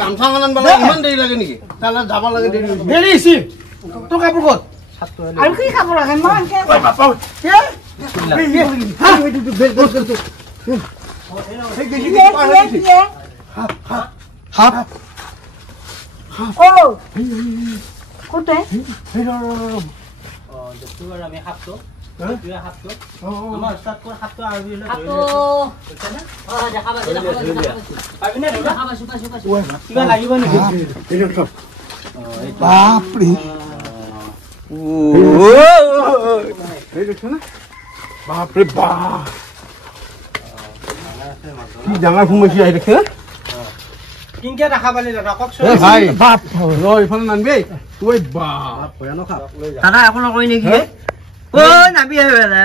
গামছা মান আনবা ইমান দেৰি লাগে নেকি তালে যাব লাগে দেৰি হৈছে তো কাপোৰ ক'ত আৰু কি খাব লাগে মই আনকে ঐ বাপা কি হাপ ও কোতে দেখো আৰু আমি হাতটো দুয়া হাতটো আমাৰ স্টাৰ্ট কৰ হাতটো আৰু বিলে হাতটো দেখা পাইছে পাবি না দেখা পাইছো কিবা লাগিব নেকি বাপ ৰে এই দেখছ না বাপ ৰে বাপ কি ডাঙৰ ঘুমাইছি আই দেখছ না কিংকে দেখা পালি দাদা ককচোন এ ভাই বাপ ৰ ইফালে নানবি তুই বাপ ভয়ানক খাপ দাদা একো নকই নেকি ও নাবি আহিলা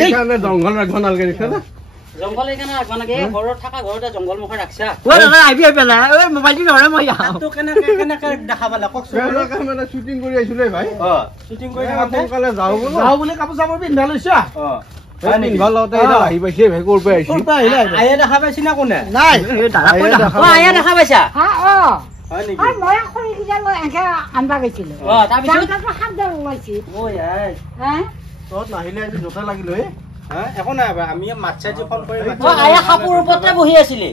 এই কাৰণে জংঘল ৰাখব নালগে দেখছ না জঙ্গল এখানে ৰাখবা নাকি ঘৰত থাকা ঘৰতে জঙ্গল মুখে ৰাখছা ও দাদা আইবি পেলা ও মোবাইলটো ধৰে মই তো কেনে দেখা পালা ককচোন কেমেৰা শুটিং কৰি আইছো ৰে ভাই শুটিং কৰি সোনকালে যাও বোলো যাও বুলি কাপোৰ চাপোৰ পিন্ধা লৈছা ভালতে আহি পাইছে ভাই কৰ পৰা আহিছে আয়ে দেখা পাইছি না কোনে নাই দাদা কৈ দেখা আয়া দেখা পাইছা হা হয় নেকি আর মই খৰি কিটা লৈ একে আনবা গৈছিল তাৰপিছত হাত দে ওলাইছি ও ইয়াই হ্যাঁ তত নাহিলে আজি জোতা লাগিল হে একো নাই আমি মাছাজি ফোন কৰি আয়া কাপোৰ ওপৰতে বহি আছিলি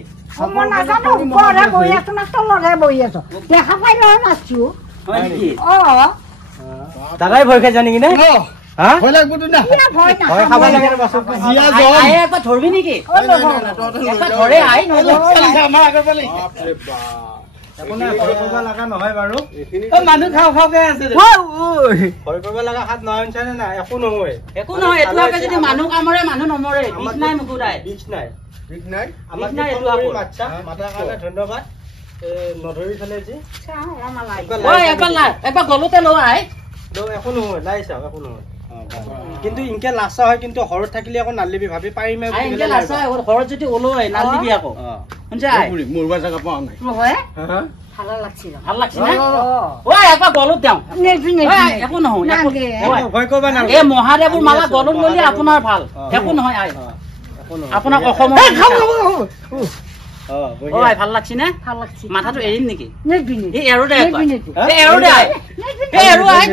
মই নাজানো ওপৰহে বহি আছো না তলতহে বহি আছো দেখা পাই নহয় নাচছো হয় নেকি দাদাই ভয় খাই জানি কিনে হা ভয় লাগব তো না কিয় ভয় না ভয় খাব লাগে বাসু জিয়া আয়া একবাৰ ধৰবি নেকি একবাৰ ধৰে আই নহ'লে আমাৰ আগৰ পালি একো নাই ভয় কৰিব লগা নহয় বাৰু ও মানুহ খাও খাওকে আছে ৰে ভয় কৰিব লগা হাত নহয় জানে না একো নহয় একো নহয় এটুৱাকে যদি মানুহ কামৰে মানুহ নমৰে বিষ নাই মুকুৰাই বিষ নাই ঠিক নাই আমাক নাই নাই এইটো এইটো আকৌ। মাতছা মাতাৰ কাৰণে ধন্যবাদ নধৰি ফেলে যি একবাৰ গলোতে লৈ আই একো নহয় লাই চাওক একো নহয় কিন্তু ইনকে লাচা হয় কিন্তু ঘৰত থাকিলে আকৌ নালিবি ভাবি পাৰিম আই এনেকে লাচা ঘৰত যদি ওলাই নালিবি আকৌ শুনছা আই মোৰবা জাগা পোৱা নাই হয় হা ভালো লাগছিল ভাল লাগছে না ঐ একবাৰ গলত দেও নেবি একো নহয় ভয় কৰিব নালাগে এই মহাদেৱৰ মালা গলত ললে আপোনাৰ ভাল একো নহয় আই একো নহয় আপোনাক অসমৰ ঐ ভাল লাগছে না ভাল লাগছিল মাথাটো এৰিম নেকি নেবি এই এৰো দে নেবি নেবি এই এৰো দে আই এই এৰো আই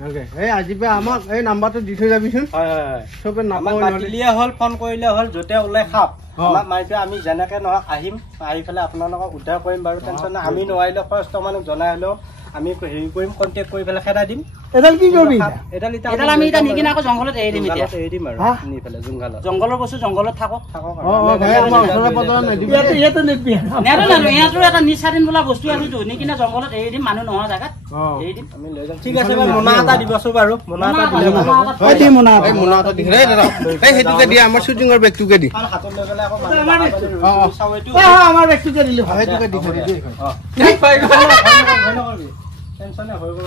নালগে এই আজি পে আমাক এই নাম্বাৰটো দি থৈ যাবিচোন হয় হয় চবে আমাক নাপাও মাতিলিয়ে হ'ল ফোন কৰিলে হ'ল য'তে ওলাই খাপ আমাক মাৰিছে আমি যেনেকে নহওক আহিম আহি পেলাই আপোনালোকক উদ্ধাৰ কৰিম বাৰু টেনশ্যন নাই আমি নোৱাৰিলে ফাৰ্ষ্ট মানুহ জনাই হ'লেও আমি হেৰি কৰিম কণ্টেক্ট কৰি পেলাই খেদাই দিম এডাল কি কৰিবি এডাল এডাল আমি এতিয়া নিকিনে আকৌ জংঘলত এৰি দিম এতিয়া এৰি দিম আৰু নি পেলাই জংঘালত জংঘলৰ বস্তু জংঘলত থাকক থাকক ভাই আমাৰ ওচৰে পাজৰে নিদিবি ইয়াতে নেবি নেৰো নেৰো ইহঁতৰ এটা নিচাদিন বোলা বস্তু আনিতো নিকিনে জংঘলত এৰি দিম মানুহ নোহোৱা জাগাত এৰি দিম আমি লৈ যাম ঠিক আছে বাৰু মোনা এটা দিবছো বাৰু মোনা এটা দিলে ভাল হ'ব হয় দি মোনা এই মোনাটো দি ৰে দাদা এই হেতুকে দি আমাৰ শুটিংৰ বেগটোকে দি হাতত লৈ পেলাই আকৌ চাও এইটো আমাৰ ব্যক্তিকে দিলি ভাল হেতুকে দি থৈ দি টেনশ্যন নাই হৈ গ'ল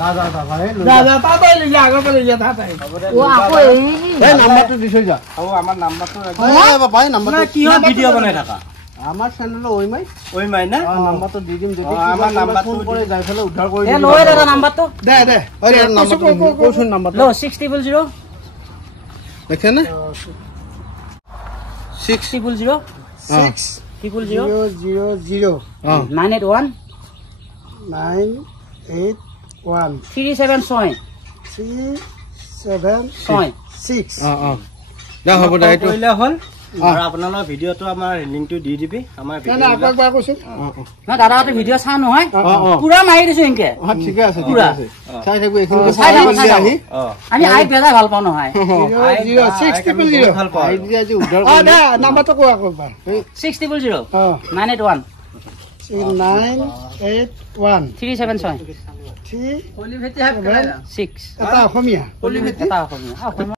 দাদা দাদা ভাই যা যা তাতাই লৈ যা আগৰ পালি যা তাতাই ও আকৌ এৰিলি এই নাম্বাৰটো দি থৈ যা আৰু আমাৰ নাম্বাৰটো এই বাবা এই নাম্বাৰটো কি হয় ভিডিঅ' বনাই থাকা আমাৰ চেনেল ওইমাই ঐ মাই না নাম্বাৰটো দি দিম যদি আমাৰ নাম্বাৰটো ফোন কৰে যাই ফেলে উদ্ধাৰ কৰি এ দিম লৈ দাদা নাম্বাৰটো দে দে ওই নাম্বাৰটো কোন নাম্বাৰটো লো 600 দেখে না 600 000 981 981 376 376 যা হ'ব দে এইটো কৰিলে হ'ল আৰু আপোনালোকৰ ভিডিঅ'টো আমাৰ লিংকটো দি দিবি আমাৰ না না ভিডিঅ' আকবাৰ কৈছো না দাদাহঁতে ভিডিঅ' চা নহয় পুৰা মাৰি দিছো এনেকে ঠিকে আছে পুৰা। চাই থাকো এইখিনি চাই থাকো, চাই থাকো। আহি আমি আই বেজাই ভাল পাওঁ নহয় 00600 ভাল পাওঁ আহি আজি উদ্ধাৰ অ দা নাম্বাৰটো কোৱা আকবাৰ 600 অ 981 981 376 3 6 এটা অসমীয়া এটা অসমীয়া